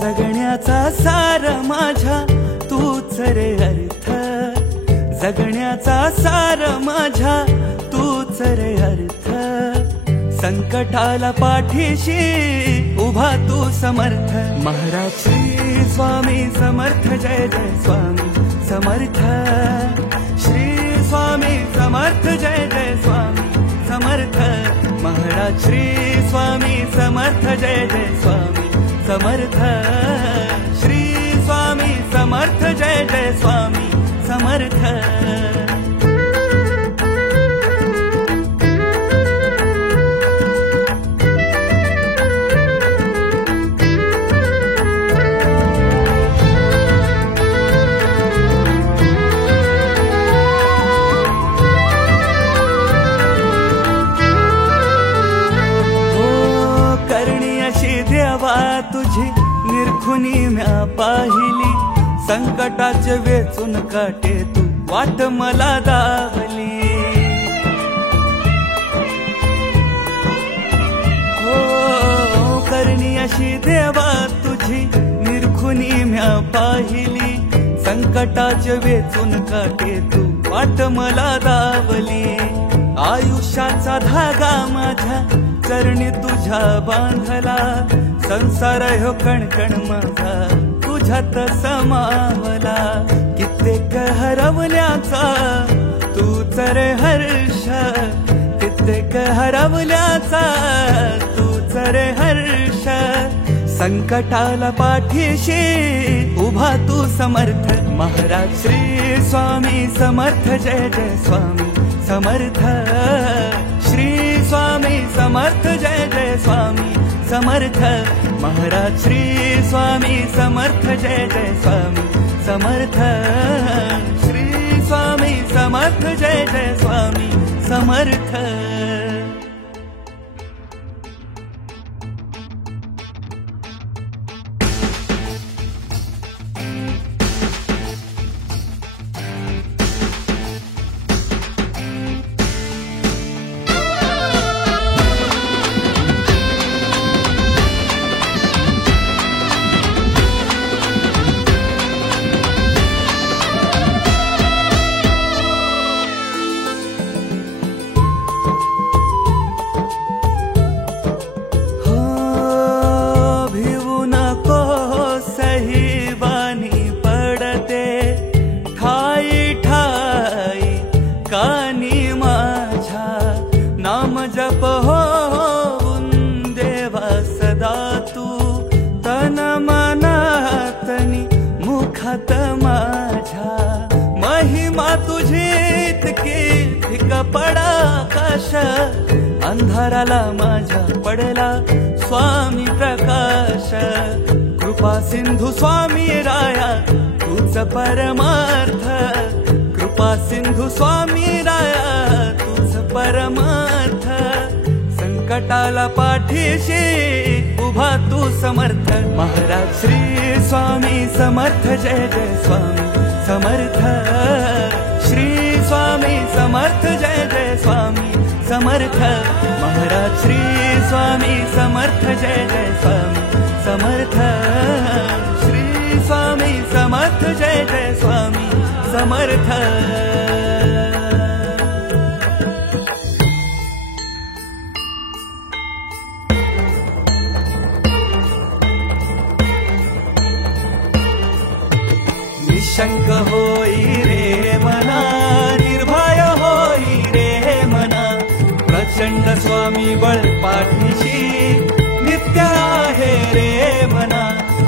जगण्याचा सार माझ्या तूच रे अर्थ, जगण्याचा सार माझ्या तूच रे अर्थ. संकटाला पाठीशी उभा तू समर्थ. महाराज श्री स्वामी समर्थ, जय जय स्वामी समर्थ. श्री स्वामी समर्थ, जय जय स्वामी समर्थ. महाराज श्री स्वामी समर्थ, जय जय स्वामी समर्थ. श्री स्वामी समर्थ, जय जय स्वामी समर्थ. तुझी निरखुनी म्या पाहिली, संकटाचे वेचून काटे तू वाट मला दावली. हो करणी अशी देवा तुझी निरखुनी म्या पाहिली, संकटाचे वेचून काटे तू वाट मला दावली. आयुष्याचा धागा माझ्या चरणी तुझ्या बांधला, संसार हो कणकण माझा तुझ्यात समावला. कित्येक हरवल्याचा तूच रे हर्ष, कित्येक हरवल्याचा तूच रे हर्ष. संकटाला पाठीशी उभा तू समर्थ. महाराज श्री स्वामी समर्थ, जय जय स्वामी समर्थ. श्री स्वामी समर्थ, जय जय स्वामी समर्थ. महाराज श्री स्वामी समर्थ, जय जय स्वामी समर्थ. श्री स्वामी समर्थ, जय जय स्वामी समर्थ. जप होऊन देवा सदा तू, तन मनातनी मुखात माझ्या. महिमा तुझी इतकी फिक पडा आकाश, अंधाराला माझ्या पडला स्वामी प्रकाश. कृपा सिंधू स्वामी राया तूच परमार्थ, कृपा सिंधू स्वामी राया तूच परमार्थ. संकटाला पाठीशी उभा तू समर्थ. महाराज श्री स्वामी समर्थ, जय जय स्वामी समर्थ. श्री स्वामी समर्थ, जय जय स्वामी समर्थ. महाराज श्री स्वामी समर्थ, जय जय स्वामी समर्थ. श्री स्वामी समर्थ, जय जय स्वामी समर्थ. निशंक होई रे मना, निर्भय होई रे मना. प्रचंड स्वामी बळ पाठीशी नित्य आहे रे मना.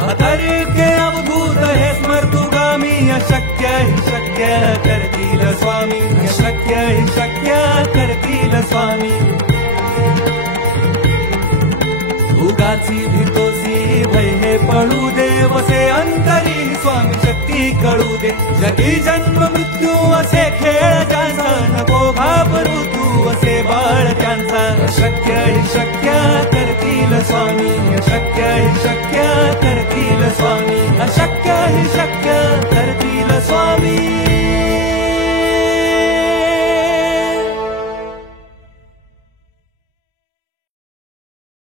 अतर्क्य अवधूत हे स्मर्तुगामी, अशक्य हि शक्य करतील स्वामी, अशक्य हि शक्य करतील स्वामी. उगाची भीतोसी भय हे पळू दे, वसे अंतरी स्वामी शक्ती कळू दे. जगी जन्म मृत्यू असे खेळ ज्यांचा, नको घाबरू तू असे बाळ त्यांचा. अशक्य हि शक्य करतील स्वामी, अशक्य हि शक्य करतील स्वामी. अशक्य